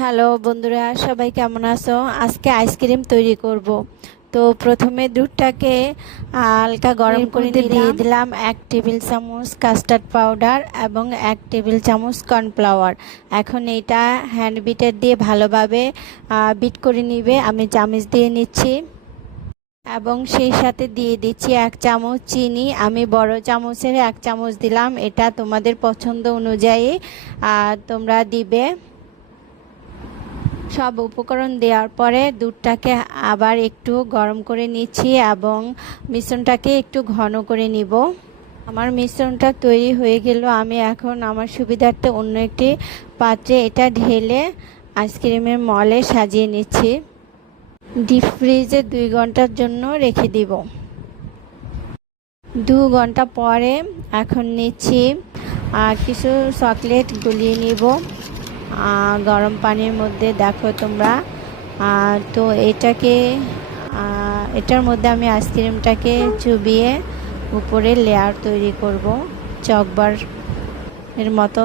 Hello বন্ধুরা, সবাই কেমন আছো? আজকে আইসক্রিম তৈরি করব। তো প্রথমে দুধটাকে হালকা গরম করে দিয়ে দিলাম 1 টেবিল চামচ কাস্টার্ড পাউডার এবং 1 টেবিল চামচ কর্নফ্লাওয়ার। এখন এটা হ্যান্ড বিটার দিয়ে ভালোভাবে বিট করে নিবে। আমি চামচ দিয়ে নিচ্ছি এবং সেই সাথে দিয়ে দিচ্ছি 1 চামচ চিনি। আমি বড় চামচের 1 চামচ দিলাম, এটা তোমাদের পছন্দ অনুযায়ী তোমরা দিবে। সব উপকরণ দেওয়ার পরে দুধটাকে আবার একটু গরম করে নিচ্ছি এবং মিশ্রণটাকে একটু ঘন করে নিব। আমার মিশ্রণটা তৈরি হয়ে গেল। আমি এখন আমার সুবিধার্থে অন্য একটি পাত্রে এটা ঢেলে আইসক্রিমের মলে সাজিয়ে নিচ্ছি। ডিপ ফ্রিজে 2 ঘন্টার জন্য রেখে দিব। 2 ঘন্টা পরে এখন নিচ্ছি কিছু চকলেট গুলিয়ে নিব গরম পানির মধ্যে। দেখো তোমরা, তো এটার মধ্যে আমি আইসক্রিমটাকে চুবিয়ে উপরে লেয়ার তৈরি করব চকবার এর মতো।